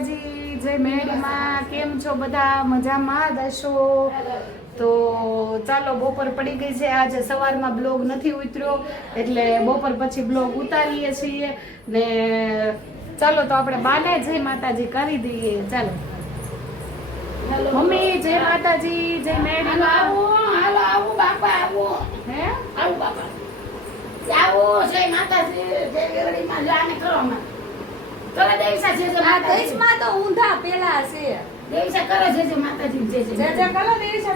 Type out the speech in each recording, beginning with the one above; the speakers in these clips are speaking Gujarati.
માતાજી જય મેળીમાં કેમ છો બધા? મજામાં દશો તો ચાલો બપોર પડી ગઈ છે. આજે સવારમાં બ્લોગ નથી ઉતર્યો એટલે બપોર પછી બ્લોગ ઉતારીએ છીએ. ને ચાલો તો આપણે બાને જય માતાજી કરી દઈએ. ચાલો. મમ્મી જય માતાજી જય મેળીમાં. હાલો આવું બાપા આવું. હે? આવું બાપા. આવું જય માતાજી જય ગરડીમાં. જાને કરો માં કરે દેવીસા જે જે માતા દેશમાં તો ઊંધા પેલા છે. દેવીસા કરે છે જે માતાજી જે છે જે જે કરો દેશ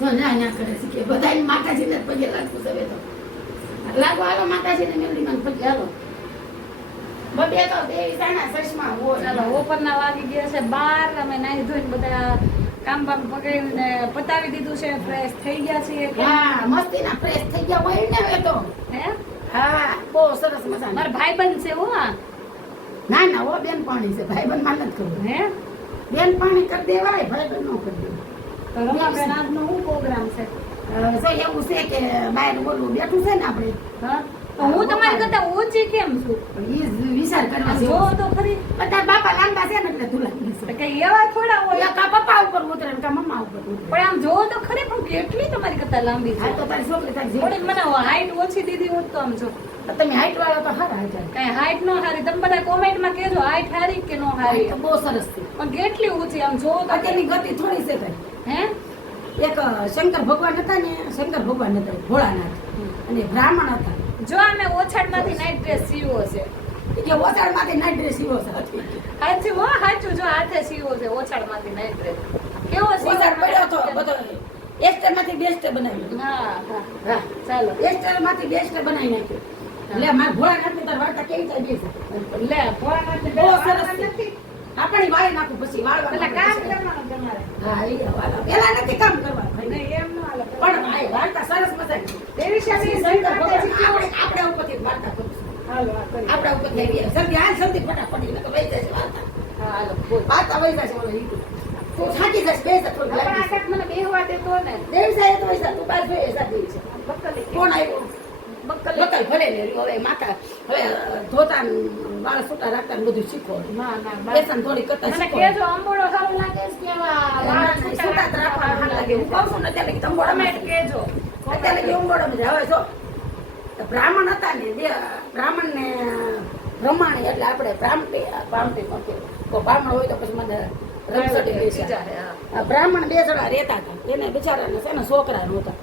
જો ના ના કરે છે કે બધાય માતાજીને જ પગે લાગવું છે તો. લાગો હાલો માતાજીને મેલડીમાં પગે હાલો. બબે તો દેવીસાના ચશ્મા હોય. ચાલો બપોરના વાગી ગયા છે બાર. અમે નાહી ધોઈને બધા કામ બામ પકડીને પતાવી દીધું છે. ફ્રેશ થઈ ગયા છે હા મસ્તીના ફ્રેશ થઈ ગયા હોય ને હવે તો. હે? હા બહુ સરસ મજા મારા ભાઈ બંધ છે હું આ. ના ના ઓ બેન પાણી છે. ભાઈ બંધમાં નથી કરવું હે? બેન પાણી કરી દેવાય ભાઈ બંધ નો કરી દેવાય. તો રમાબેન આજનો શું પ્રોગ્રામ છે? એવું છે કે બહાર બોલવું બેઠું છે ને આપણે હા? તો હું તમારી કરતા ઓછી કેમ છું? ઈ વિચાર કરવા જો તો ખરી. બધા બાપા લાંબા છે ને એટલે ધુલા કે એવા થોડા હોય. કા પપ્પા ઉપર ઉતરે કા મમ્મા ઉપર ઉતરે. પણ આમ જો તો ખરી પણ કેટલી તમારી કરતા લાંબી છે તો તારી છોકરી તારી થોડીક મને હાઈટ ઓછી દીધી હોત તો આમ જો. તમે હાઈટ વાળો તો હારા હાઈટ કઈ હાઈટ નો હારી. તમે બધા કોમેન્ટમાં કહેજો હાઈટ હારી કે નો હારી. તો બહુ સરસ છે. પણ કેટલી ઊંચી આમ જો તો. તેની ગતિ થોડી છે કઈ હે? એક શંકર ભગવાન હતા ને શંકર ભગવાન હતા ભોળાનાથ. અને બ્રાહ્મણ હતા. જો અમે ઓછાડમાંથી નાઈટ ડ્રેસ સીવો છે. કે ઓસાળમાંથી નાઈટ ડ્રેસ સીવો છે. સાચું હો સાચું જો હાથે સીવો છે ઓછાડમાંથી નાઈટ ડ્રેસ કેવો ઓસાળ પડ્યો તો બધો એસ્ટરમાંથી બેસ્ટ બનાવ્યો હા હા ચાલો. એસ્ટરમાંથી બેસ્ટ બનાવી નાખ્યો. એટલે મારા ભોળાનાથની તાર વાર્તા કેવી થઈ ગઈ લે ભોળાનાથને બહુ સરસ નથી. આપણે વાળી નાખું પછી વાળવા એટલે કામ કરવાનું તમારે હા એ વાળા. પેલા નથી કામ કરવાનું નહીં એમ ન હાલે પણ આ વાર્તા સરસ મજાની. દેવી શાસ્ત્રી સંત માતાજી આપણે ઉપરથી વાર્તા કરીશું. હાલો આપણે. આપણા ઉપરથી આવી. જલ્દી હાલ, જલ્દી ફટાફટ, એટલે વહી જશે વાર્તા. હાલો વાર્તા વહી જશે, ઓલો. તું થાકી જશે, મને બેહવા દેતો ને દેવી સાહેબ તો તું બાજુ છે. બક્કલી કોણ આવ્યો? બકલ ભલે લે હવે માતા હવે ધોતા વાળ છૂટા રાખતા ને બધું શીખો. ના ના બેસન થોડી કરતા શીખો. કહેજો અંબોડો સારું લાગે છે કે વાળ છૂટા રાખવા લાગે. હું કહું છું નથી લગી તમે માં કહેજો. અત્યારે લગી અંબોડો માં હવે જો બ્રાહ્મણ હતા ને બે બ્રાહ્મણ ને બ્રહ્માણી એટલે આપણે બ્રાહ્મણી તો બ્રાહ્મણ હોય તો પછી મને બ્રાહ્મણ બે જણા રહેતા હતા. એને બિચારાને છે ને છોકરા નહોતા.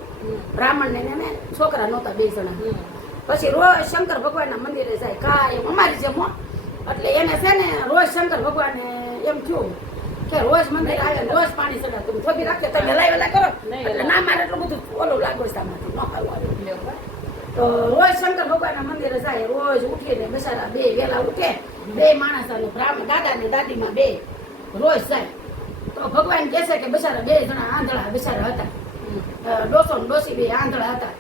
બ્રાહ્મણ ને એને છોકરા નહોતા બે જણા. પછી રોજ શંકર ભગવાનના મંદિરે જાય. કાંઈ એમ અમારી જેમ. એટલે એને છે ને રોજ શંકર ભગવાને એમ થયું કે રોજ મંદિર આવે રોજ પાણી ચડા તમે થોડી રાખે તમે વેલા વેલા કરો. એટલે ના મારે એટલું બધું ઓલું લાગુ આમાંથી. ન ખાવું. તો રોજ શંકર ભગવાનના મંદિરે જાય. રોજ ઉઠીને બસારા બે વેલા ઉઠે. બે માણસ અને બ્રાહ્મણ દાદા ને દાદીમાં બે. રોજ જાય. તો ભગવાન કહેશે કે બસારા બે જણા આંધળા બસારા હતા. ડોસો ડોસી બે આંધળા હતા.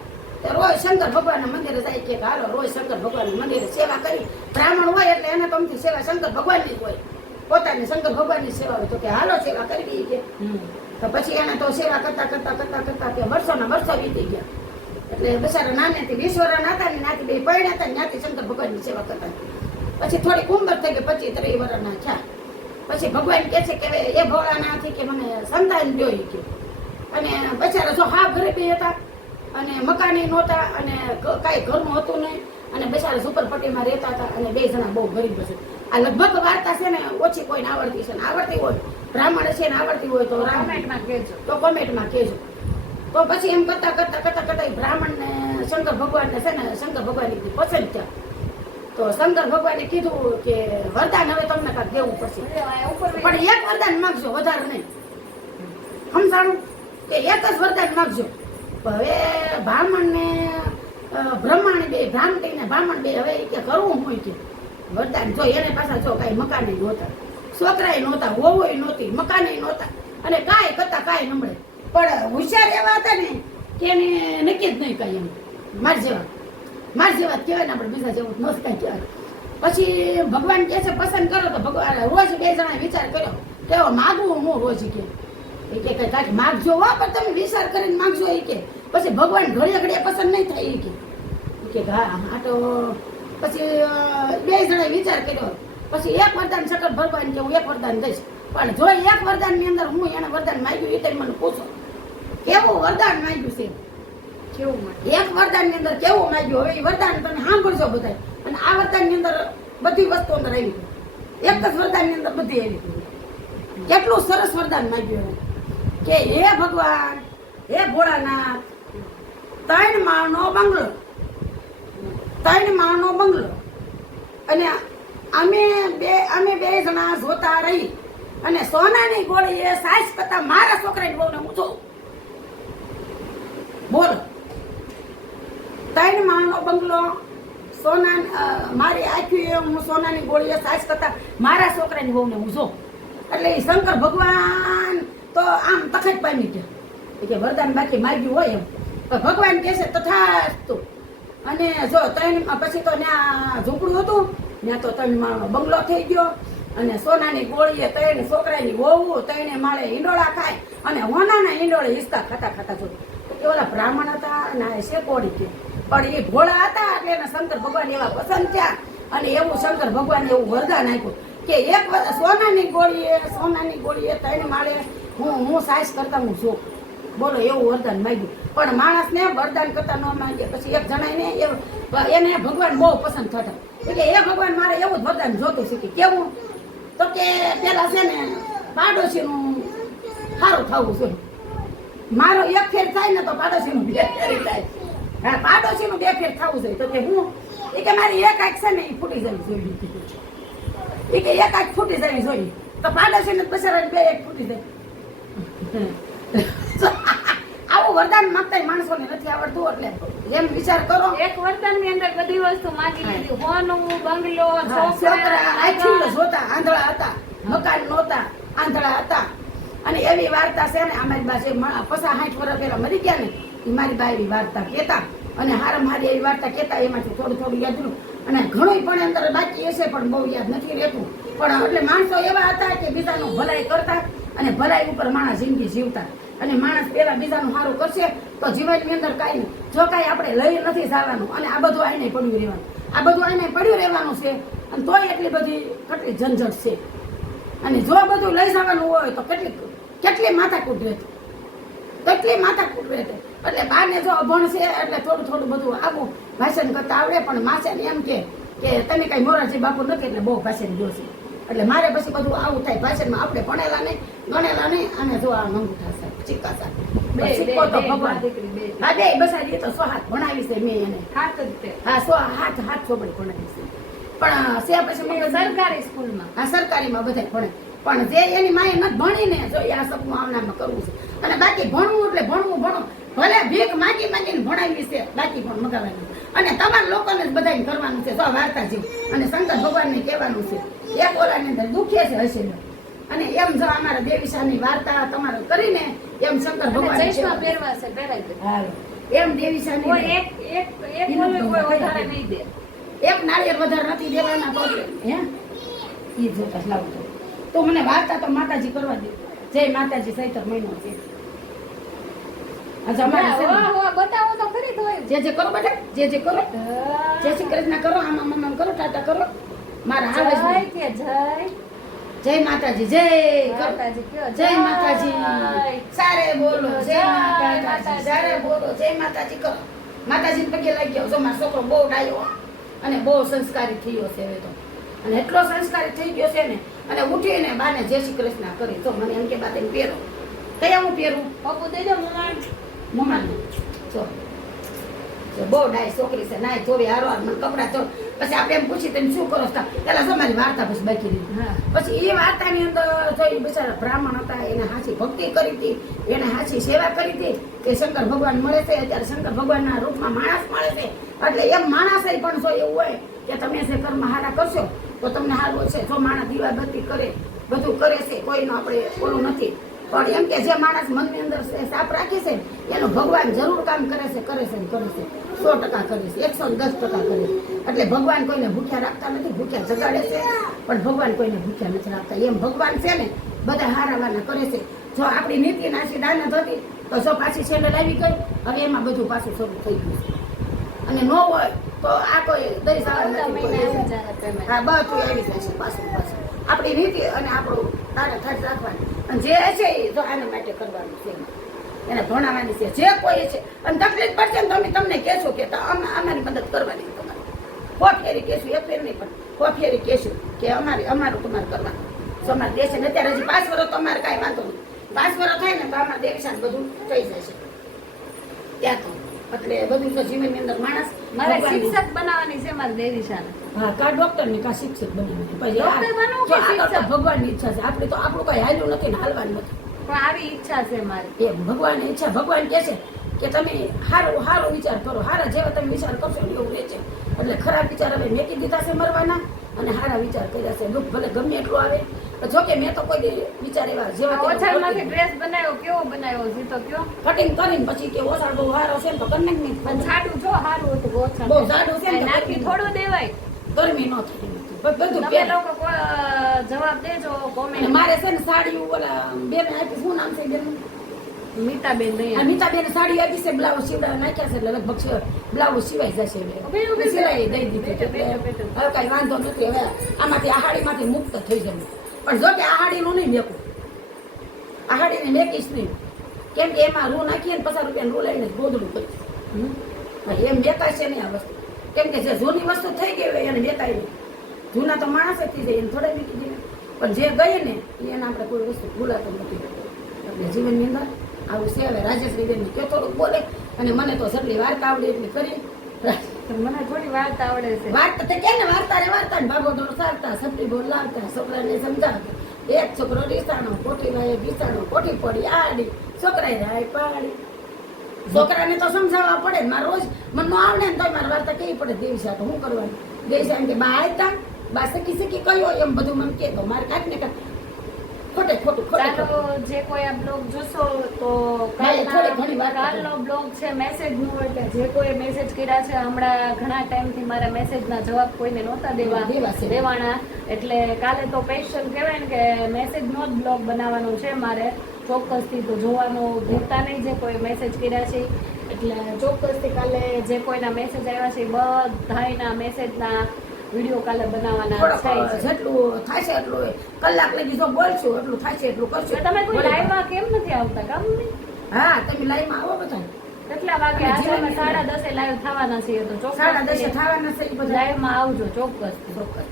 રોજ શંકર ભગવાનના મંદિરે જાય કે હાલો રોજ શંકર ભગવાનના મંદિરે સેવા કરી. બ્રાહ્મણ હોય એટલે એને તમથી સેવા શંકર ભગવાનની હોય. પોતાની શંકર ભગવાનની સેવા હોય તો કે હાલો સેવા કરવી કે. તો પછી એને તો સેવા કરતા કરતા કરતા કરતા કે વર્ષોના વર્ષો વીતી ગયા. એટલે બસારા નાનેથી વીસ વર્ષના હતા ને નાથી બે પરણ્યા હતા ને ત્યાંથી શંકર ભગવાનની સેવા કરતા પછી થોડીક ઉંમર થઈ ગઈ પચીસ ત્રીસ વર્ષના થયા. પછી ભગવાન કહે છે કે એ ભોળાનાથી કે મને સંતાન જોઈ કે અને બચારા જો હા ઘરે બે હતા અને મકાને નહોતા અને કાંઈ ઘરનું હતું નહીં અને બચારા ઝુંપડપટ્ટીમાં રહેતા હતા અને બે જણા બહુ ગરીબ છે આ લગભગ વાર્તા છે ને ઓછી કોઈને આવડતી છે ને આવડતી હોય. બ્રાહ્મણ છે ને આવડતી હોય તો કોમેન્ટમાં કહેજો. તો કોમેન્ટમાં કહેજો. તો પછી એમ કરતા કરતા કરતા કરતા બ્રાહ્મણને શંકર ભગવાનને છે ને શંકર ભગવાનની પસંદ થયા તો શંકર ભગવાને કીધું કે વરદાન હવે તમને કાંઈક દેવું પડશે. પણ એક વરદાન માંગજો વધારે નહીં. સમજાણું? કે એક જ વરદાન માગજો હવે બ્રાહ્મણ ને બ્રહ્માણી બે ભ્રામટી ને બ્રાહ્મણ બે, હવે કે કરવું હોય કે? વરદાન જો એને પાછા જો કાંઈ મકાને નહોતા. છોકરાય નહોતા વહુય નહોતી મકાને નહોતા. અને કાંઈ કરતા કાંઈ નમળે પણ હોશિયાર એવા હતા ને કે એને નક્કી જ નહીં કાંઈ એમ. માર જેવા. માર જેવા કહેવાય ને આપણે બીજા જેવું નથી કાંઈ કહેવાય. પછી ભગવાન કહે છે, પસંદ કરો. તો ભગવાન રોજ બે જણા વિચાર કર્યો. હવે માગવું હું રોજ કે? એ કે કઈ કાંઈક માગજો હો પણ તમે વિચાર કરીને માગજો એ કે. પછી ભગવાન ઘડીએ ઘડીએ પસંદ નહીં થાય એ કે. કે હા આ તો પછી બે જણાએ વિચાર કર્યો. પછી એક વરદાન સકળ ભગવાન કે હું એક વરદાન દઈશ. પણ જો એક વરદાનની અંદર હું એને વરદાન માંગ્યું એ તમે મને પૂછો. કેવું વરદાન માગ્યું છે? કેવું એક વરદાનની અંદર કેવું માગ્યું? હવે એ વરદાન તમે સાંભળજો બધા અને આ વરદાનની અંદર બધી વસ્તુ અંદર આવી એક જ વરદાનની અંદર બધી આવી કેટલું સરસ વરદાન માંગ્યું એને. કે હે ભગવાન, હે ભોળાનાથ, ત્રણ માળનો બંગલો, ત્રણ માળનો બંગલો. અને અમે બે અમે બે જણા જોતા રહી અને સોનાની ગોળી એ સાઈઝ કરતા મારા છોકરાની બહુને હું જોઉં. બોલો. ત્રણ માળનો બંગલો સોના મારી આખી હું સોનાની ગોળીએ સાસ કરતા મારા છોકરાની વહુને હું જો એટલે એ શંકર ભગવાન તો આમ તખત પામી છે કે વરદાન બાકી માગ્યું હોય એમ. પણ ભગવાન કહેશે તથાસ્તુ. અને જો ત્રણ પછી તો ત્યાં ઝૂંપડું હતું, ત્યાં તો ત્રણ માળનો બંગલો થઈ ગયો. અને સોનાની ગોળીએ ત્રણ છોકરાની વહુ, ત્રણે માળે ઈંડોળા ખાય. અને હોનાના ઈંડોળે હિસ્તા ખાતા ખાતા જો એ ઓલા બ્રાહ્મણ હતા અને આ શેકોડી કે. પણ એ ભોળા હતા એટલે એને શંકર ભગવાન એવા પસંદ થયા. અને એવું શંકર ભગવાન એવું વરદાન આપ્યું કે એક સોનાની ગોળીએ સોનાની ગોળીએ ત્રણ માળે હું હું સાઈસ કરતા હું છું. બોલો, એવું વરદાન માગ્યું. પણ માણસને વરદાન કરતા ન માંગે. પછી એક જણાને એને ભગવાન બહુ પસંદ થતા. એટલે એ ભગવાન મારે એવું જ વરદાન જોતું છે કે કેવું? તો કે પેલા છે ને પાડોશીનું સારું થવું છે. મારો એક ફેર થાય ને તો પાડોશીનું બે ફેર થાય. હા પાડોશીનું બે ફેર થવું જોઈએ તો કે હું? એ કે મારી એક આંખ છે ને એ ફૂટી જવી જોઈએ એ કે એક આંખ ફૂટી જવી જોઈએ તો પાડોશીને બસારાની બે એક ફૂટી જાય. આવું વરદાન માંગતા માણસોને નથી આવડતું એટલે એમ વિચાર કરો. એક વર્તનની અંદર બધી વસ્તુ માંગી લીધી. હોનું બંગલો છોકરા જોતા આંધળા હતા. મકાન નહોતા આંધળા હતા. અને એવી વાર્તા છે ને અમારી પાસે પસા સાઠ વર્ષ પહેલા મરી ગયા ને એ મારી બા એવી વાર્તા કહેતા. અને હારમ મારી એવી વાર્તા કહેતા એમાંથી થોડું થોડું યાદ અને ઘણું પણ અંદર બાકી હશે પણ બહુ યાદ નથી રહેતું. પણ એટલે માણસો એવા હતા કે બીજાનું ભલાઈ કરતા અને ભલાઈ ઉપર માણસ જિંદગી જીવતા. અને માણસ પેલા બીજાનું સારું કરશે તો જીવનની અંદર કાંઈ નહીં. જો કાંઈ આપણે લઈ નથી સારવાનું અને આ બધું આને પડ્યું રહેવાનું. આ બધું આને પડ્યું રહેવાનું છે, અને તોય એટલી બધી કેટલી ઝંઝટ છે. અને જો બધું લઈ જવાનું હોય તો કેટલી કેટલી માથાકૂટ રહેતી? કેટલી માથાકૂટ રહેતી? એટલે બાને જો અભણ છે, એટલે થોડું થોડું બધું આવું ભાષણ કરતા આવડે, પણ માસે એમ કે કે તમે કઈ મોરારજી બાપુ નથી એટલે બહુ ભાષણ જોશે એટલે મારે પછી બધું આવું થાય પાછળમાં આપણે ભણેલા નહીં ગણેલા નહીં અને જો આ અંગૂઠા સાહેબ સિક્કા સાહેબ. સિક્કો તો ભગવાન. હા બે બસાડી એ તો સો હાથ ભણાવી છે મેં એને. હાથ જ હા સો હાથ હાથ ચોપડી ભણાવી છે. પણ સે પછી સરકારી સ્કૂલમાં. હા સરકારીમાં બધા ભણે. પણ જે એની માએ નથી ભણીને જો આ સપનું આમનામાં કરવું છે. અને બાકી ભણવું એટલે ભણવું ભણવું ભલે ભીખ માગી માગીને ભણાવી છે બાકી પણ મગાવવાનું. અને તમારા લોકોને જ બધાને કરવાનું છે જો વાર્તા જેવું અને શંકર ભગવાનને કહેવાનું છે એ બોલાની અંદર દુખે છે હશે અને એમ જો અમારા દેવીશાની વાર્તા તમારે કરીને એમ શંકર ભગવાન ચશ્મા પહેરવા છે હાલો. એમ દેવીશાની કોઈ એક એક એક કોઈ વધારે નહીં દે. એક નાળિયેર વધારે નથી દેવાના પગલે હે? એ જોતા છું. તો મને વાર્તા તો માતાજી કરવા દે. જય માતાજી સૈતર મહિનો છે. આજે અમારે છે ને, વાહ, વાહ, બતાવો તો ખરી જે જે કરો બેટા જે જે કરો. જય શ્રી કૃષ્ણ કરો આમાં મમ્મા કરો ટાટા કરો. મારા આવે જય જય. જય માતાજી જય માતાજી જય માતાજી. સારે બોલો જય માતાજી. સારે બોલો જય માતાજી કરો. માતાજી પગે લાગી ગયો જો મારો છોકરો બહુ ડાયો. અને બહુ સંસ્કારી થયો છે હવે તો. અને એટલો સંસ્કારી થઈ ગયો છે ને અને ઉઠીને બાને જય શ્રી કૃષ્ણ કરી. તો મને એમ કે બા તેને પહેરો. કયા હું પહેરું? પપ્પુ દેજો મમ્મા મમ્માને જો. જો બહુ ડાય છોકરી છે નાય થોડી હારો મને કપડાં તો પછી આપણે એમ પૂછી તમે શું કરો છો? પેલા સમાજ વાર્તા પછી બાકી દીધી હા. પછી એ વાર્તાની અંદર જોઈ એ બિચારા બ્રાહ્મણ હતા એને હાચી ભક્તિ કરી હતી એને હાચી સેવા કરી હતી કે શંકર ભગવાન મળે છે અત્યારે શંકર ભગવાનના રૂપમાં માણસ મળે છે. એટલે એમ માણસ પણ જો એવું હોય કે તમે જે કર્મ હારા કરશો તો તમને સારું છે. જો માણસ દીવાબત્તી કરે, બધું કરે છે, કોઈનું આપણે ઓલું નથી. પણ એમ કે જે માણસ મનની અંદર સાફ રાખે છે એનું ભગવાન જરૂર કામ કરે છે કરે છે કરે છે. સો ટકા કરે છે, એકસો ને દસ ટકા કરે છે. એટલે ભગવાન કોઈને ભૂખ્યા રાખતા નથી, ભૂખ્યા જગાડે છે, પણ ભગવાન કોઈને ભૂખ્યા નથી રાખતા. એમ ભગવાન છે ને, બધા હારાવાના કરે છે. જો આપણી નીતિ નાસી દાનત હતી, તો જો પાછી છેલ્લે લાવી ગઈ, હવે એમાં બધું પાછું શરૂ થઈ ગયું છે. અને ન હોય તો આ કોઈ payment. હા બધું આવી જશે પાછું પાછું. આપણી નીતિ અને આપણું તારે ખર્ચ રાખવાની. અને જે છે એ તો આના માટે કરવાનું છે. એને ભણાવવાની છે. જે કોઈ છે અને તકલીફ પડશે ને તમે તમને કહેશો કે તો અમારી મદદ કરવાની તમારે. કો ફેરી કહેશું એક ફેર નહીં પણ કો ફેરી કહેશું કે અમારી અમારું તમારે કરવાનું. સમાજ દેશે ને અત્યારે હજી પાંચ વર્ષ તો અમારે કાંઈ વાંધો નહીં. પાંચ વર્ષ થાય ને તો અમારે દેવશાન બધું થઈ જશે. ત્યાં તો એટલે બધું તો જીવનની અંદર માણસ મારે શિક્ષક બનાવવાની છે મારે દેવીશાને હા કા ડોક્ટર ને કા શિક્ષક બની પછી ડોક્ટર બનવું કે શિક્ષક? ભગવાનની ઈચ્છા છે. આપણે તો આપણું કઈ હાલ્યું નથી ને હાલવાનું નથી. પણ આવી ઈચ્છા છે મારી. એ ભગવાન ઈચ્છા. ભગવાન કહે છે કે તમે સારો સારો વિચાર કરો. સારા જેવા તમે વિચાર કરશો એવું રહે છે. એટલે ખરાબ વિચાર હવે મેકી દીધા છે મરવાના. અને સારા વિચાર કર્યા છે. દુઃખ ભલે ગમે એટલું આવે જો કે મેં તો કોઈ વિચાર એવા જેવા ડ્રેસ બનાવ્યો કેવો બનાવ્યો? છે તો કયો? કટિંગ કરીને પછી કે ઓસાડ બહુ સારો છે તો કન્ને નહીં. પણ જાડું જો સારું હતું ઓછા બહુ જાડું છે નાખી થોડું દેવાય. ગરમી ન થતી બધું તમે લોકો જવાબ દેજો કોમેન્ટ મારે છે ને સાડી ઓલા બેન આપી શું નામ છે બેન મીતાબેન આ નહીં મીતાબેન સાડી આપી છે બ્લાઉઝ સીવડાવવા નાખ્યા છે એટલે લગભગ છે બ્લાઉઝ સિવાય જશે હવે. સિલાઈ દઈ દીધી એટલે. હવે કાંઈ વાંધો નથી હવે આમાંથી આહાડીમાંથી મુક્ત થઈ જવું. પણ જો કે આહાડીનું નહીં મેકું આહાડીને મેકીશ નહીં. કેમ કે એમાં રૂ નાખીએ ને પચાસ રૂપિયાનું રૂ લઈને ગોદડું કરી હમ? પણ એમ મેકાશે નહીં આ વસ્તુ. કેમ કે જે જૂની વસ્તુ થઈ ગઈ હોય એને મેકાય નહીં જૂના તો માણસ જ થઈ જાય એને થોડા મીકી દે. પણ જે ગઈ ને એને આપણે કોઈ વસ્તુ ભૂલાતો નથી. એટલે જીવનની અંદર આવું છે હવે રાજેશ્રી બેન કે થોડુંક બોલે અને મને તો સટલી વાર્તા આવડે એટલી કરી. મને થોડી વાર્તા આવડે છે. વાર્તા તો કે ને વાર્તા રે વાર્તા ને ભાગો દોડ સારતા સગળી બોલ લાવતા છોકરાને સમજાવતા. એક છોકરો રીસાણો કોઠી ભાઈ ભીસાણો કોઠી પડી આડી છોકરાએ રાય પાડી. છોકરાને તો સમજાવવા પડે મારો રોજ મન નો આવડે ને તોય મારે વાર્તા કેવી પડે દેવી તો શું કરવાનું? દેવી કે બા આવતા બા સખી સખી કયો એમ બધું મને કે. તો મારે કાંઈક ને કાંઈક ખોટે ખોટું ચાલો જે કોઈ આ બ્લોગ જોશો તો કાલનો બ્લોગ છે મેસેજ નો એટલે જે કોઈ મેસેજ કર્યા છે હમણાં ઘણા ટાઈમથી મારા મેસેજ ના જવાબ કોઈને નહોતા દેવા દેવા દેવાના. એટલે કાલે તો સ્પેશિયલ કહેવાય ને કે મેસેજ નો જ બ્લોગ બનાવવાનો છે મારે. ચોક્કસથી તો જોવાનું ભૂલતા નહીં જે કોઈ મેસેજ કર્યા છે. એટલે ચોક્કસથી કાલે જે કોઈના મેસેજ આવ્યા છે બધાના મેસેજના વીડિયો કાલે બનાવવાના થાય જેટલું થાય છે એટલું કલાક લગી જો બોલશું એટલું થાય છે એટલું કરશું. તમે કોઈ. લાઈવમાં કેમ નથી આવતા? કામ નહીં હા તમે લાઈવમાં આવો બધા. કેટલા વાગે આજે અમે સાડા દસે લાઈવ થવાના છીએ તો ચોક્કસ સાડા દસે થવાના છે બધા. લાઈવમાં આવજો ચોક્કસ ચોક્કસ.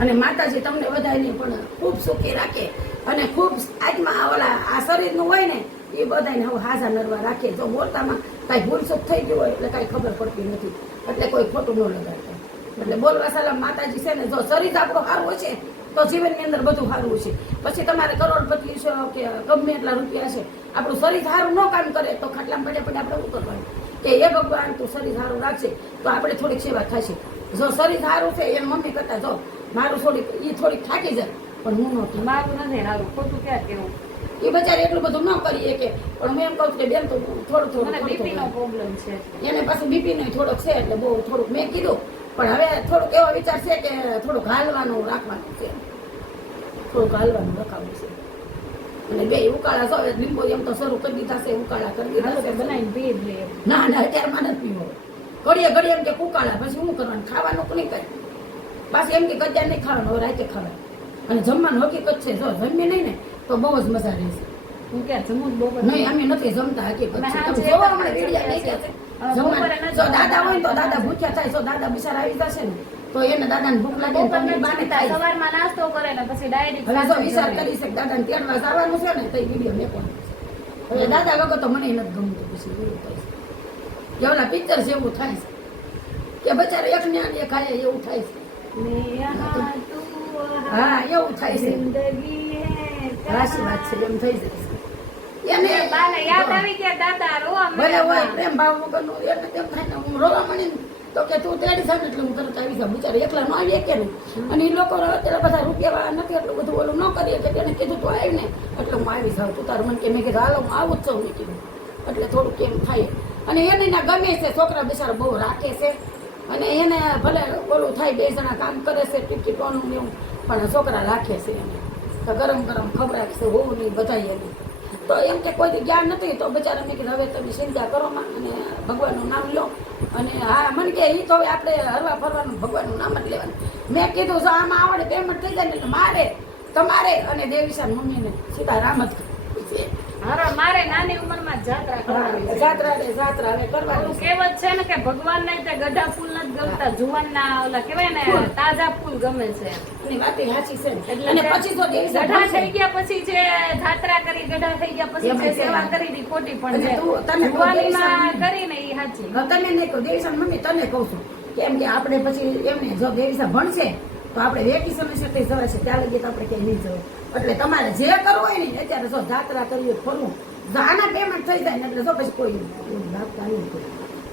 અને માતાજી તમને બધાને પણ ખૂબ સુખી રાખે. અને ખૂબ આજમાં ઓલા આ શરીરનું હોય ને એ બધાને હવે હાજા નરવા રાખે. જો બોલતામાં કાંઈ ભૂલ સુખ થઈ ગયું હોય એટલે કાંઈ ખબર પડતી નથી. એટલે કોઈ ખોટું ન લગાડતા. એટલે બોલવા સલામ માતાજી છે ને જો શરીર આપણું સારું હશે તો જીવનની અંદર બધું સારું છે પછી તમારે કરોડપતિ છે કે ગમે એટલા રૂપિયા છે આપણું શરીર સારું ન કામ કરે તો ખાટલામાં પડે પડે આપણે શું કરવાનું? કે એ ભગવાન તું શરીર સારું રાખશે તો આપણે થોડીક સેવા થશે. જો શરીર સારું છે એમ મમ્મી કરતા જો મારું થોડીક એ થોડીક થાકી જાય. પણ હું નથી મારું નથી સારું ખોટું ક્યાં કેવું એ બચારે એટલું બધું ન કરી કે પણ હું એમ કહું કે બેન તો થોડું થોડું મને થોડું બીપી નો થોડું. પ્રોબ્લેમ છે. એને પાછું બીપીનો થોડોક છે એટલે બહુ થોડુંક મેં કીધું. પણ હવે થોડુંક એવો વિચાર છે કે થોડુંક હાલવાનું રાખવાનું છે. થોડુંક હાલવાનું રખાવું છે. અને બે ઉકાળા છો લીંબુ એમ તો શરૂ કરી દીધા છે ઉકાળા કરી દીધા હાલો છે. બનાવીને પી જ લઈએ ના અત્યારે અત્યારમાં નથી પીવો ઘડીએ ઘડીએ એમ કે ઉકાળા પછી શું કરવાનું? ખાવાનું નહીં કરે પાછી એમ કે કદ્યા નહીં ખાવાનું હવે રાતે ખાવાનું. અને જમવાનું હકીકત છે જો જમીએ નહીં ને તો બહુ જ મજા રહેશે. હું ક્યાં જમું બહુ નહીં અમે નથી જમતા હકીકત છે. છે. છે જો દાદા હોય તો દાદા ભૂખ્યા થાય જો દાદા બિચારા આવી જશે ને તો એને દાદાને ભૂખ લાગે તમને બાને થાય. સવારમાં નાસ્તો કરે ને પછી ડાયરેક્ટ હવે જો વિચાર કરી છે કે દાદાને તેડવા જવાનું છે ને તો વીડિયો છે દાદા વગર તો મને નથી ગમતું પછી એવું થાય છે. પિક્ચર જેવું થાય છે. કે બચારા એક ને એક ખાય એવું થાય છે. હા એવું થાય છે. રાશી વાત છે એમ થઈ જાય છે. એને બાને યાદ આવી ગયા દાદા રોવા ભલે હોય પ્રેમ ભાવ વગરનું એને તેમ થાય ને હું રોવા મળી તો કે તું તેડી થાય એટલે હું તરત આવી જાઉં. બિચારા એકલા ન આવીએ કે અને એ લોકો અત્યારે બધા રૂપિયા નથી એટલું બધું ઓલું ન કરીએ કે તેને કીધું તું આવી ને એટલે હું આવી જાઉં. તું તારું મને કે મેં કીધું હાલો હું આવું જ છું મેં કીધું. એટલે થોડુંક એમ થાય. અને એને ના ગમે છે છોકરા બિચારા બહુ રાખે છે. અને એને ભલે ઓલું થાય બે જણા કામ કરે છે ટિકિટોનું એવું પણ છોકરા રાખે છે એને. તો ગરમ ગરમ ખવડાવે છે હોવું નહીં બધા એને. તો એમ કે કોઈ જ્ઞાન નથી, તો બચારા મેં કીધું, હવે તમે ચિંતા કરો માં, અને ભગવાનનું નામ લો અને હા, મને કે એ તો હવે આપણે હરવા ફરવાનું, ભગવાનનું નામ જ લેવાનું. મેં કીધું, જો આમાં આવડે પેમેન્ટ થઈ જાય ને મારે, તમારે. અને દેવીશાન મમ્મીને સીધા રામ જ મારે નાની ઉંમરમાં જાત્રા કરવાની જાત્રા ને જાત્રા હવે કરવાની કહેવત છે ને કે ભગવાન ને તે ગઢા ફૂલ નથી ગમતા જુવાન ના ઓલા કહેવાય ને તાજા ફૂલ ગમે છે. એની વાત ય સાચી છે એટલે પછી તો ગઢા થઈ ગયા પછી જે જાત્રા કરી ગઢા થઈ ગયા પછી જે સેવા કરી દી ખોટી પણ અને છે. તું- જુવાનીમાં સાચી. તમે નહીં કહું દેવીસા મમ્મી તને કહું છું. કેમ કે આપણે પછી એમને જો દેવીસા ભણશે તો આપણે વેકેશન સમય તે જવાય છે ત્યાં લગી તો આપણે ક્યાંય નહીં જવું એટલે તમારે જે કરવું હોય ને અત્યારે જો જાત્રા કરીએ ફરવું જો આના પેમેન્ટ થઈ જાય ને એટલે જો પછી કોઈ લાગતા નહીં.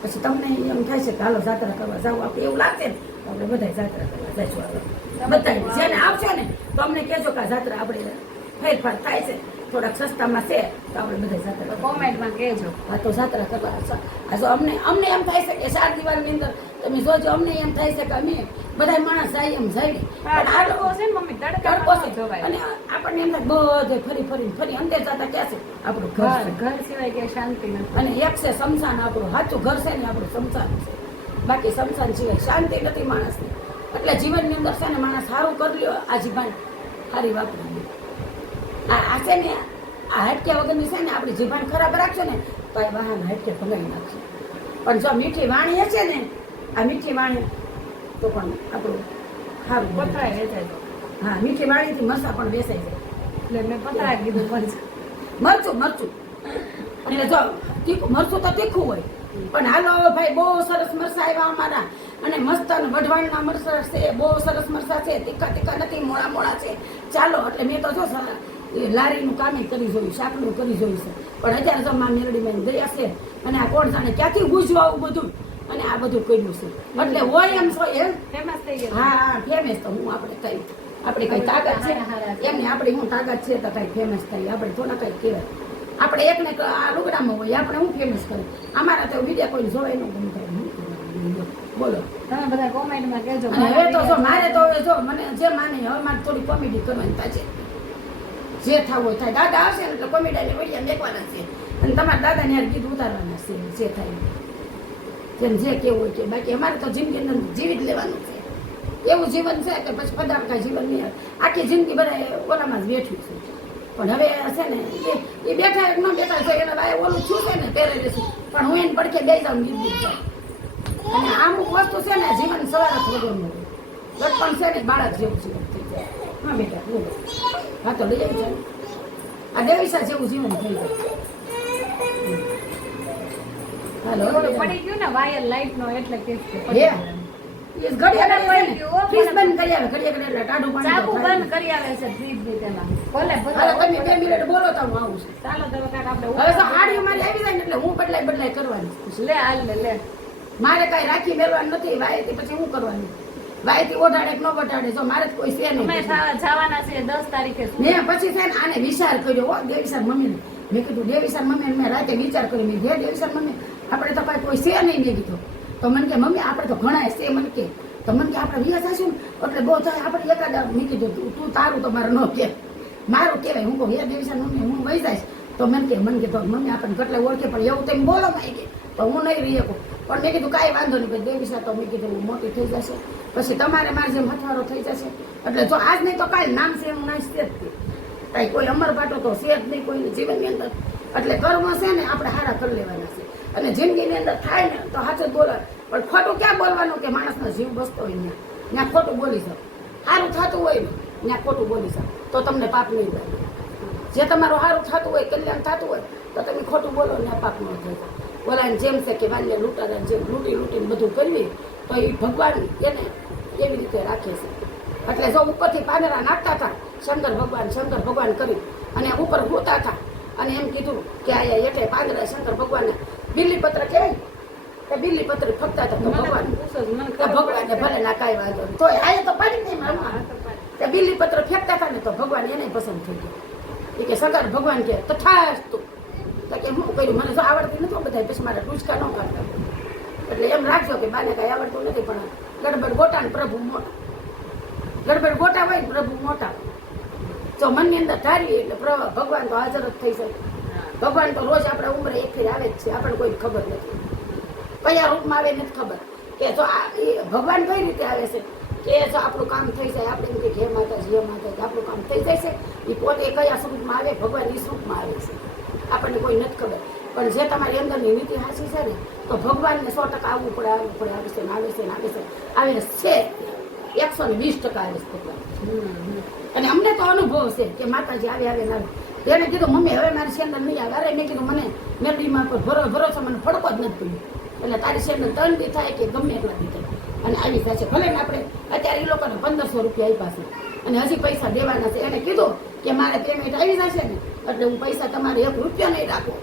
પછી તમને એમ થાય છે કે હાલો જાત્રા કરવા જાવ આપણે એવું લાગશે ને તો આપણે બધા જાત્રા કરવા જઈશું આપણે. બધા જેને આવશે ને તો અમને કહેજો કે આ જાત્રા આપણે ફેરફાર થાય છે. થોડાક સસ્તામાં છે તો આપણે બધા જાત્રા કરવા. કોમેન્ટમાં કહેજો. આ તો જાત્રા કરવા. આ જો અમને અમને એમ થાય છે કે ચાર દિવાળની અંદર તમે જોજો અમને એમ થાય છે કે અમે બધા માણસ જાય એમ જાય પણ છે ને મમ્મી તડકો તડકા જવાય. અને આપણને એમ બધે ફરી ફરી ફરી અંદર જતા ક્યાં છે? આપણું ઘર ઘર સિવાય કે શાંતિ નથી. અને એક છે શમશાન આપણું સાચું ઘર છે ને આપણું શમશાન છે. બાકી શમશાન સિવાય શાંતિ નથી માણસને. એટલે જીવનની અંદર છે ને માણસ સારું કરી લ્યો આ જીવન સારી વાપરી આ આ છે ને આ હાટક્યા વગરની છે ને આપણી જીભાન ખરાબ રાખશો ને તો એ વાહન હાટકે ભગાવી નાખશે. પણ જો મીઠી વાણી હશે ને આ મીઠી વાણી તો પણ આપણું સારું. પતરાય વેચાય તો. હા મીઠી વાણીથી મરસા પણ બેસાઈ જાય. એટલે મેં પતરા કીધું પણ. છે. મરચું મરચું. એટલે જો તીખું મરચું તો તીખું હોય. પણ હાલો ભાઈ બહુ સરસ મરસા આવ્યા અમારા. અને મસ્ત અને વઢવાણના મરસા છે બહુ સરસ મરસા છે. તીખા તીખા નથી મોળા મોળા છે. ચાલો એટલે મેં તો જો સર- એ લારીનું કામે કરી જોયું શાકનું કરી જોયું છે. પણ હજાર જમા માં મેરડીમાં ગયા છે. અને આ કોણ જાણે ક્યાંથી ગુજવા આવું બધું? અને આ બધું કર્યું છે. એટલે હોય એમ છો એમ ફેમસ થઈ ગયું. હા હા ફેમસ તો હું આપણે કઈ આપણે કઈ તાકાત છે. એમની આપણે હું તાકાત છે તો કઈ ફેમસ થઈ આપણે થોડા કઈ કહેવાય. આપણે એકને આ લુગડામાં હોય આપણે હું ફેમસ કરું? અમારા તો બીજા કોઈ જોવે એનું ગમતા. બોલો. તમે બધા કોમેન્ટમાં કહેજો. હવે તો જો મારે તો હવે જો મને જે માને હવે મારે થોડી કોમેડી કરવાની થાય જે થવું હોય થાય. દાદા હશે ને એટલે કોમેડી વડિયા દેખવાના છે. અને તમારા દાદાને યાર ગીત ઉતારવાના છે જે થાય. જેમ જે કેવું હોય કે બાકી અમારે તો જિંદગી જીવી જ લેવાનું છે. એવું જીવન છે કે પછી પદાર્થ કાંઈ જીવન નહીં આખી જિંદગી બધા ઓલામાં જ બેઠું છે. પણ હવે છે ને, એ એ બેઠા ન બેઠા છે, એના ભાઈ ઓલું છું છે ને પહેરે રહેશે પણ હું એને પડખે બે જાઉં ગીત અને અમુક વસ્તુ છે ને જીવન સવાર વગરનું. લટપણ છે ને બાળક જેવું જીવન હા બેટા હા તો લઈ જાય આ દેવીસા જેવું જીવન થઈ જાય. પડી ગયું ને વાયર લાઈટ નો એટલે કે મારી કઈ રાખી મેળવાનું નથી વાયથી પછી હું કરવાની? વાયથી ઓઢાડે ન ઓઢાડે જો મારે કોઈ છે નહીં. જવાના છે દસ તારીખે મેં પછી છે ને આને વિચાર કર્યો હો દેવીસર મમ્મીને. મેં કીધું દેવીસર મમ્મી મેં રાતે વિચાર કર્યો. મેં હે દેવીસર મમ્મી આપણે તો કાંઈ કોઈ છે નહીં મેં કીધું. તો મને કે, મમ્મી, આપણે તો ઘણા છે. મને કે, તો મને કે આપણે વિયા થશું ને? એટલે બહુ થાય, આપણે એકાદ મેં કીધું, તું તારું તો મારું ન કે મારું કહેવાય હું કહું હે દેવીસર મમ્મી, હું વહી જઈશ. તો મને કે મને કે, તો મમ્મી, આપણને કેટલે ઓળખે, પણ એવું તેમ બોલો માં કે, તો હું નહીં રહી શકું. પણ મેં કીધું, કાંઈ વાંધો નહીં, ભાઈ દેવીશા તો મેં કીધું મોટી થઈ જશે પછી તમારે મારે જેમ હથવારો થઈ જશે. એટલે જો આજ નહીં તો કાંઈ નામ છે એનું નાશ છે જ કાંઈ કોઈ અમર પાટો તો છે જ નહીં કોઈની જીવનની અંદર. એટલે કર્મ છે ને, આપણે હારા કરી લેવાના છે. અને જિંદગીની અંદર થાય ને તો હાથે બોલે. પણ ખોટું ક્યાં બોલવાનું કે માણસનો જીવ બસતો હોય ત્યાં ત્યાં ખોટું બોલી શકો. સારું થતું હોય ને ત્યાં ખોટું બોલી શકો. તો તમને પાપ નહીં થાય. જે તમારું સારું થતું હોય, કલ્યાણ થતું હોય, તો તમે ખોટું બોલો ને પાપ ન થાય. બોલાને જેમ છે કે વાલ્ય લૂંટાતા જેમ લૂંટી લૂંટીને બધું કરવી, તો એ ભગવાન એને એવી રીતે રાખે છે. એટલે જો ઉપરથી પાંદડા નાખતા હતા, શંકર ભગવાન શંકર ભગવાન કરી અને ઉપર ગોતા હતા. અને એમ કીધું કે આ એટલે પાંદડા શંકર ભગવાનને બિલ્લીપત્ર કહેવાય કે બિલીપત્ર ફકતા તો ભગવાન. મને ભગવાનને. ભલે ના કાંઈ વાંધો તો આ તો પાડી નહીં મારવા તો. તે બિલીપત્ર ફેંકતા હતા ને તો ભગવાન એને પસંદ થઈ ગયો. એ કે સગર ભગવાન કે તો ઠાસ તું. તો કે હું કર્યું? મને જો આવડતી નથી. બધા પછી મારા ટૂચકા ન કરતા એટલે એમ રાખજો કે બાને કાંઈ આવડતું નથી પણ ગડબડ ગોટા ને પ્રભુ મોટા ગડબડ ગોટા હોય ને પ્રભુ મોટા. તો મનની અંદર ધારી એટલે ભગવાન તો હાજર જ થઈ શકે. ભગવાન તો રોજ આપણે ઉંમરે એક ફેર આવે જ છે આપણને કોઈ ખબર નથી. કયા રૂપમાં આવે નથી ખબર. કે જો આ ભગવાન કઈ રીતે આવે છે? કે જો આપણું કામ થઈ જાય આપણે એમ કે હે માતાજી હે માતાજી આપણું કામ થઈ જાય છે? એ પોતે કયા સ્વરૂપમાં આવે? ભગવાન એ સ્વરૂપમાં આવે છે. આપણને કોઈ નથી ખબર. પણ જે તમારી અંદરની નીતિ હાસી છે ને તો ભગવાનને સો ટકા આવવું પડે આવવું પડે આવે છે ને આવે છે ને આવે છે આવે છે એકસો ને વીસ ટકા આવે છે ભગવાન. અને અમને તો અનુભવ છે કે માતાજી આવે આવે ને આવે. એને કીધું, મમ્મી, હવે મારી સેન્ડલ નહીં આવે. અરે મેં કીધું, મને મેલડીમાં પર ભરો ભરોસો મને ફડકો જ નથી પડ્યો. એટલે તારી સેન્ડલ ત્રણ દી થાય કે ગમે એટલા દી થાય. અને આવી છે ભલે ને આપણે અત્યારે એ લોકોને પંદરસો રૂપિયા આપ્યા છે. અને હજી પૈસા દેવાના છે. એને કીધું કે મારે પેમેન્ટ આવી જશે ને, એટલે હું પૈસા તમારે એક રૂપિયા નહીં રાખું.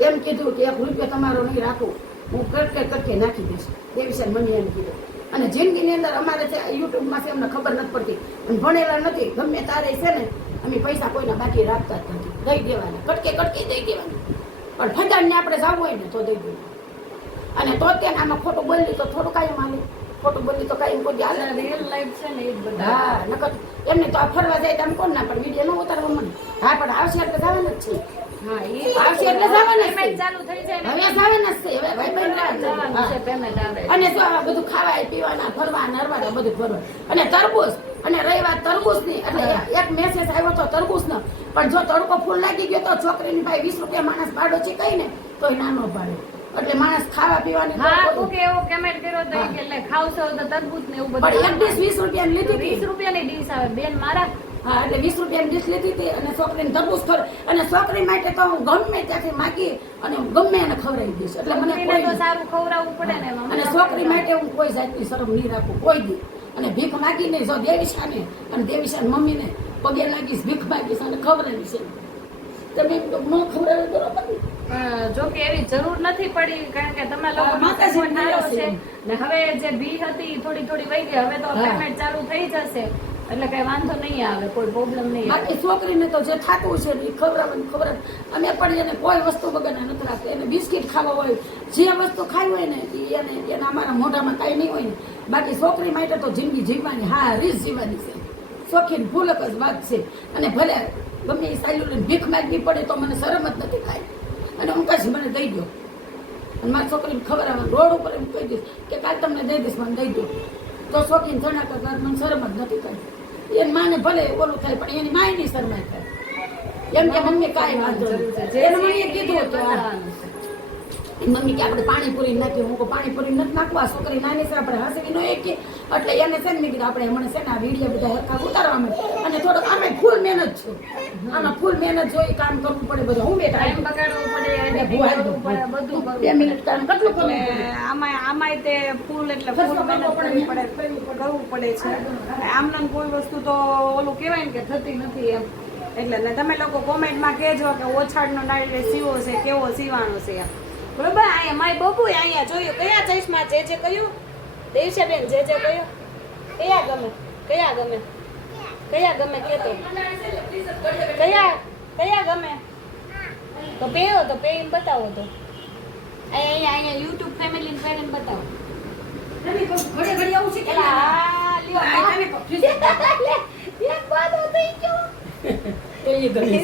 એમ કીધું કે એક રૂપિયો તમારો નહીં રાખું. હું કટકે કટકે નાખી દઈશ. દેવીશન મમ્મી એમ કીધું. અને જિંદગીની અંદર અમારે છે યુટ્યુબમાં છે, અમને ખબર નથી પડતી. અને ભણેલા નથી. ગમે તારે છે ને અમે પૈસા કોઈના બાકી રાખતા જ નથી. દઈ દેવાના. કટકે કટકે દઈ દેવાના. પણ ફગાડને આપણે જવું હોય ને તો દઈ દેવું અને તો ત્યાં આમાં ખોટું બોલ્યું તો થોડું કાંઈ માને. ખોટું બોલ્યું તો કાંઈ કોઈ નહીં. રિયલ લાઈફ છે ને એ બધા. હા નકર એમને તો આ ફરવા જાય તો આમ કોણ ના પણ વીડિયો ન ઉતારવા મને. હા પણ આવશે એટલે જવાના જ છે. અને જો આ બધું ખાવાય પીવાના ફરવા નરવાના બધું ફરવા અને તરબૂચ. અને રહી વાત તરબૂચની. એટલે એક મેસેજ આવ્યો તો તરબૂચનો. પણ જો તડકો ફૂલ લાગી ગયો તો છોકરીની ભાઈ વીસ રૂપિયા માણસ ભાડો છે કઈ ને તો એ નાનો ભાડે. એટલે માણસ ખાવા પીવાની હા ઓકે એવો કમેન્ટ કર્યો તો કે એટલે ખાવશો તો તરબૂચ ને એવું પણ એક ડીશ વીસ રૂપિયા લીધી વીસ રૂપિયાની ડીશ આવે. બેન મારા? હા એટલે વીસ રૂપિયાની ડીશ લીધી હતી અને છોકરીને તરબૂચ ખર અને છોકરી માટે તો હું ગમે ત્યાંથી માગી અને ગમે એને ખવડાવી દઈશ. એટલે મને કોઈ સારું ખવડાવવું પડે ને અને છોકરી માટે હું કોઈ જાતની શરમ નહીં રાખું. કોઈ દી. અને ભીખ માગીને જો દેવીશાને અને દેવીશાને મમ્મીને પગે લાગીશ ભીખ માગીશ અને ખવડાવીશ એમ. તમે ન ખવડાવે ને? જો કે એવી જરૂર નથી પડી કારણ કે તમે લોકો માતાજી છે. છે ને હવે જે બી હતી થોડી થોડી વહી ગઈ હવે તો પેમેન્ટ ચાલુ થઈ જશે એટલે કઈ વાંધો નહીં આવે, કોઈ પ્રોબ્લેમ નહીં બાકી છોકરીને તો જે થાતું છે એ ખવડાવવાનું ખબર અમે પણ એને કોઈ વસ્તુ વગરના નથી રાખતા. એને બિસ્કિટ ખાવા હોય, જે વસ્તુ ખાવી હોય ને એને, એના અમારા મોઢામાં કાંઈ નહીં હોય ને. બાકી છોકરી માટે તો જિંદગી જીવવાની, હા, રીસ જીવવાની છે. શોખીન ભૂલક જ વાત છે. અને ભલે ગમે એ સાયલું ભીખ માગવી પડે તો મને શરમ જ નથી થાય. અને હું કહીશ મને દઈ દો અને મારી છોકરીને ખબર આવે રોડ ઉપર એમ કહી દઈશ કે કાલ તમને દઈ દઈશ, મને દઈ દો તો શોખીન જણા કરતા મને શરમ જ નથી થાય. એની માને ભલે ઓલું થાય પણ એની માય નહીં શરમાય થાય. એમ કે મમ્મી કાંઈ વાંધો નહીં એને મમ્મીએ કીધું હતું મમ્મી કે આપણે પાણીપુરી નથી હું પાણીપુરી નથી નાખવા. છોકરી નાની છે આપણે હસવી નો એક એટલે એને છે ને મેં કીધું આપણે હમણાં છે ને આ વીડિયો બધા હરખા ઉતારવા. અને થોડોક અમે ફૂલ મહેનત છું. આમાં ફૂલ મહેનત જોઈ કામ કરવું પડે બધું. હું બેટા ટાઈમ બગાડવો પડે બધું બે મિનિટ કામ કેટલું કરવું આમાં આમાંય તે ફૂલ એટલે ફૂલ મહેનત કરવી પડે કરવું પડે છે. આમને કોઈ વસ્તુ તો ઓલું કહેવાય ને કે થતી નથી એમ. એટલે તમે લોકો કોમેન્ટમાં કહેજો કે ઓછાડનો નાળિયેર સીવો છે કેવો સીવાનો છે એમ. બરોબર? અહીંયા માય બબુ અહીંયા જોયું. કયા ચશ્મા જે જે કયું દેવશે બેન જે જે કયું કયા ગમે? કયા ગમે? કયા ગમે કે તો કયા? કયા ગમે? તો પેયો તો પહેરીને બતાવો તો. અહીંયા અહીંયા અહીંયા યુટ્યુબ ફેમિલી પહેરીને બતાવો. ઘડી ઘડી આવું છે? આ લ્યો, એક બાદો થઈ ગયો. તો એ ગમે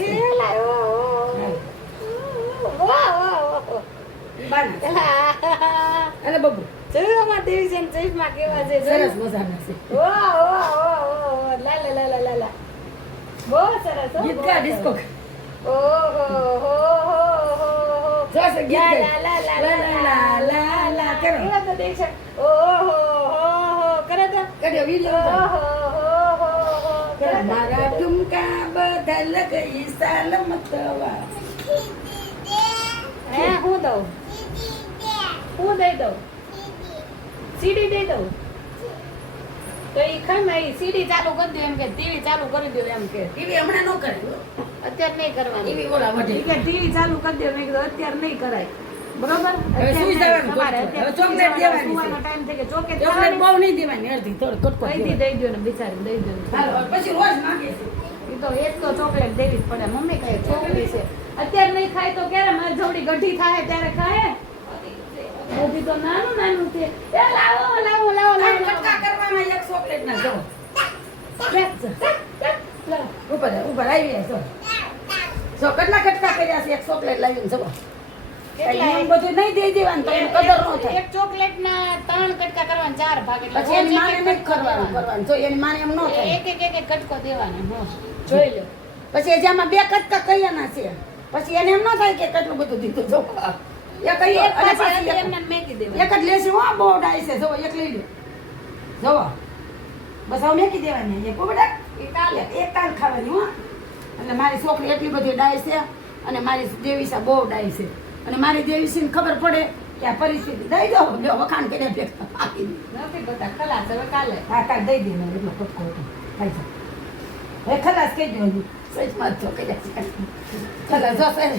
અને બબુ. જોયું અમાર દેવી છે ચશ્મા મારા ઝુમકા બદલ ગઈ સાલ મતવા. હે હું દઉં. હું દઈ દઉં? સીડી દઈ દઉં? તો એ ખમ ઈ સીડી ચાલુ કરી દો એમ કે ટીવી ચાલુ કરી દો એમ કે. ટીવી હમણાં ન કરે અત્યારે નહીં કરવાનું. ટીવી ઓલા વધે કે ટીવી ચાલુ કરી દો મેં કીધું અત્યારે નહીં કરાય. બરોબર? ચોકલેટ દેવાની સુવાનો ટાઈમ થઈ ગયો. ચોકે ચોકલેટ બહુ નહીં દેવાની અડધી થોડું કટકો દઈ. દઈ દો ને બિચારી દઈ દો. પછી રોજ માંગે છે ઈ તો એક તો ચોકલેટ દેવી જ પડે. મમ્મી કહે ચોકલેટ છે. અત્યારે નહીં ખાય તો ક્યારે મારી જોડી ગઢી થાય ત્યારે ખાય? મોભી તો નાનું નાનું છે. એ લાવો લાવો લાવો લાવો કટકા કરવામાં એક ચોકલેટ ના જો. ઉપર ઉપર ઉપર આવી જો. જો કેટલા કટકા કર્યા છે એક ચોકલેટ લાવીને જવો બધું નહીં દઈ દેવાનું તો કદર ન થાય. એક ચોકલેટ ના ત્રણ કટકા કરવાના ચાર ભાગ એટલે પછી એની માને નહીં કરવાનું. કરવાનું. જો એની માને એમ ન થાય. એક એક એક એક કટકો દેવાનો. જોઈ લો. પછી જેમાં બે કટકા કયાના છે. પછી એને એમ ન થાય કે કેટલું બધું દીધું જો. એક અને પાછી એમને મેકી દેવા એક જ લેશે હો બહુ ડાય છે. જો એક લઈ લે જો બસ હવે મેકી દેવાની એક કાલે એક- કાલ ખાવાની હો. એટલે મારી છોકરી એટલી બધી ડાય છે અને મારી દેવીસા બહુ ડાય છે. અને મારી દેવીસીને ખબર પડે કે આ પરિસ્થિતિ દઈ દો બે વખાણ કર્યા ભેગા આપી. નથી બધા ખલાસ હવે કાલે. હા કાલ દઈ દે મને એટલો કટકો હતો. થાય છે હવે ખલાસ કહી દો સચમાં જ કહી ખલાસ જો સર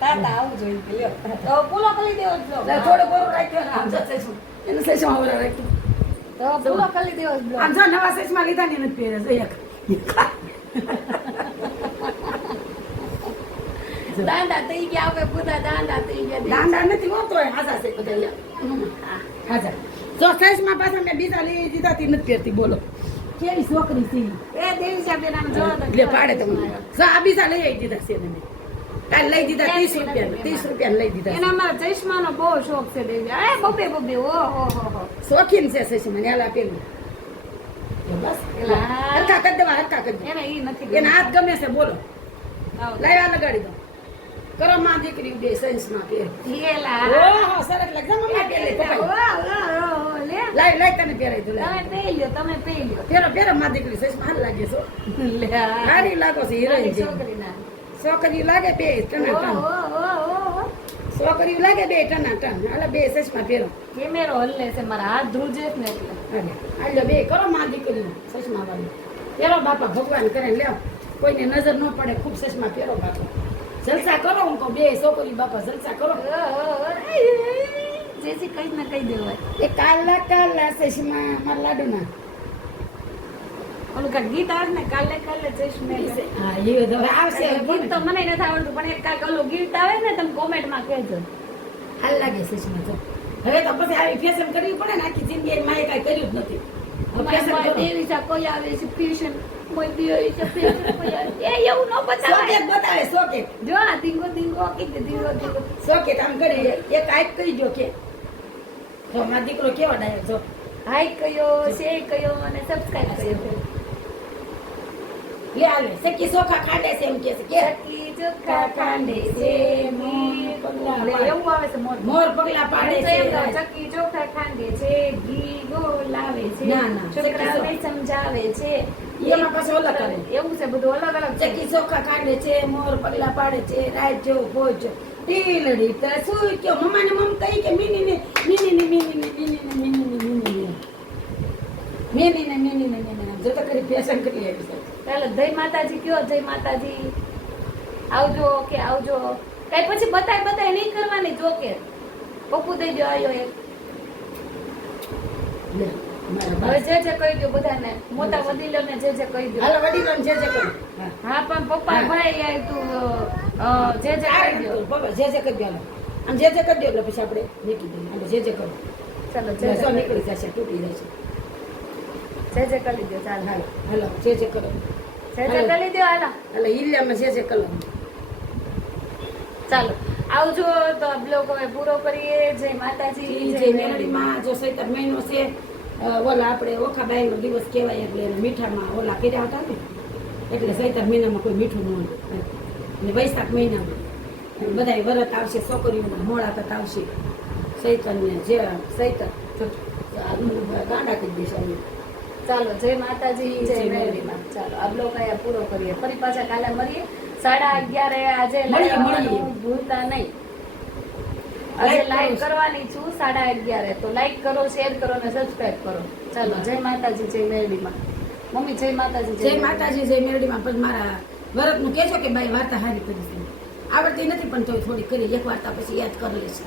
તાતા આવું કે લ્યો તો પૂરો કરી દેવો જ થોડું કોરું રાખ્યો ને આમ જો એને સચમાં હવે રાખ્યું. તો પૂરો કરી દેવો જ આમ જો નવા સચમાં લીધા ને નથી પહેરે જો એક. દાંડા થઈ ગયા હવે બધા દાંડા થઈ ગયા દાંડા નથી હોતો હાજા છે બધા. હાજા. જો સચમાં પાછા મેં બીજા લઈ દીધા તી નથી પહેરતી. બોલો. કેવી છોકરી છે એ દેવી સાહેબ તો લે પાડે તમને. જો આ બીજા લઈ આવી દીધા છે એને મેં. કાલ લઈ દીધા ત્રીસ રૂપિયા ત્રીસ રૂપિયા લઈ દીધા એના મારા ચશ્માનો બહુ શોખ છે દેવી અરે બબે બબે ઓ હો હો શોખીન છે ચશ્મા ને આલા પેલું બસ હરકા કરી દેવા હરકા કરી એને ઈ નથી એના હાથ ગમે છે બોલો. લાવ્યા લગાડી દો. કરો માં દીકરી બે સૈન્સમાં પહેર લેલા. ઓહો સરસ લાગે. મમ્મી ઓ, લે. લાય લાય તને પહેરાઈ દો તમે પહેરી લ્યો તમે પહેરી લ્યો પહેરો પહેરો માં દીકરી સૈન્સમાં હાલ લાગે છો. લે સારી લાગો છે હિરોઈન જેવી. છોકરી લાગે બે ટના ટન. છોકરી લાગે બે ટના ટન. એટલે બે સચમાં ફેરો કેમેરો હલ્લે છે મારા હાથ ધ્રુજે ને એટલે હાલે બે. કરો માં દીકરી સસમા વાળી. પેલો બાપા ભગવાન કરે. લ્યો. કોઈને નજર ન પડે ખૂબ સસમા ફેરો બાપા. જલસા કરો હું કહું બે છોકરી બાપા જલસા કરો. જેસી કઈ ના કઈ દેવાય. એ કાલા કાલા સસમા મારા લાડુના. ઓલું ગીત આવે ને કાલે કાલે જઈશ હા એ તો આવશે ગીત તો મને નથી આવડતું પણ એક કાંઈક ઓલું ગીત આવે ને તમે કોમેન્ટમાં કહેજો. હાલ લાગે સચમાં તો. હવે તો પછી આવી ફેશન કરવી પડે ને આખી જિંદગી માએ કાંઈ કર્યું જ નથી. હવે અમારી fashion પાસે કરો. દેવીસા કોઈ આવે છે ફેશન કોઈ બી છે fashion કોઈ આવે. એ એવું ન બતાવે બતાવે સોકેટ. જો આ ધીંગો ધીંગો કે ધીંગો ધીંગો. સોકેટ આમ કરી એક આઈટ કહી જો કે. તો મારો દીકરો કેવો ડાયો જો. હાઈ કયો શેર કયો અને સબસ્ક્રાઈબ કયો. લે આલે સકી સોખા ખાડે છે એમ કે છે કે ચકી ચોખા કાંડે છે મોર પગલા પાડે છે ચકી ચોખા ખાંડે છે ઘી લાવે છે ના, ના, છોકરાઓને સમજાવે છે એમાં પાછું અલગ કરે. એવું છે બધું અલગ અલગ ચકી ચોખા કાઢે છે મોર પગલા પાડે છે રાત જો ભોજ ટીલડી તો શું કયો મમ્માને મમ કહી કે મિની ને મીની ને મીની ને મીની ને મીની ને મીની ને મીની ને મીની ને મીની ને જો કરી ફેશન કરી આવી ચાલો જય માતાજી કયો જય માતાજી. આવજો કે આવજો. કઈ પછી બતાય બતાય નહીં કરવાની જો કે. પપ્પુ દઈ દો આવ્યો એક. હવે જે જે કહી દો બધાને મોટા વડીલોને જે જે કહી દો હાલો વડીલોને જે જે કહી હા. પણ પપ્પા ભાઈ તું જે જે કહી દો પપ્પા જે જે કરી દો અને જે જે કરી દો એટલે પછી આપણે નીકળી દઈએ જે જે કરો ચાલો જે નીકળી જશે તૂટી જશે. જે જે કરી દો ચાલો હાલો. હાલો જે છે કરો. જે કરી દો હાલો. હાલો ઈલિયામાં જે છે કરો. ચાલો આવજો તો બ્લોગ હવે પૂરો કરીએ. જય માતાજી ઈ જે જો સૈતર મહિનો છે ઓલા આપણે ઓખા બાઈનો દિવસ કહેવાય એટલે મીઠામાં ઓલા કર્યા હતા ને એટલે સૈતર મહિનામાં કોઈ મીઠું ન હોય. અને વૈશાખ મહિનામાં. બધા બધાય વરત આવશે છોકરીઓના મોડા તક આવશે. સૈતર ને જે સૈતર ગાંડા કરી દઈશું. ચાલો જય માતાજી જય મેરડીમાં ચાલો આ બ્લોક અહીંયા પૂરો કરીએ. ફરી પાછા કાલે મળીએ. સાડા અગિયારે આજે ભૂલતા નહીં. આજે લાઈક કરવાની છું સાડા અગિયારે. તો લાઈક કરો શેર કરો અને સબસ્ક્રાઈબ કરો. ચાલો જય માતાજી જય મેરડીમાં મમ્મી જય માતાજી જય માતાજી જય મેરડીમાં પણ મારા વરતનું કહેશો કે ભાઈ વાર્તા હારી કરી આવડતી નથી પણ તો થોડી કરી. એક વાર્તા પછી યાદ કરી લેશે.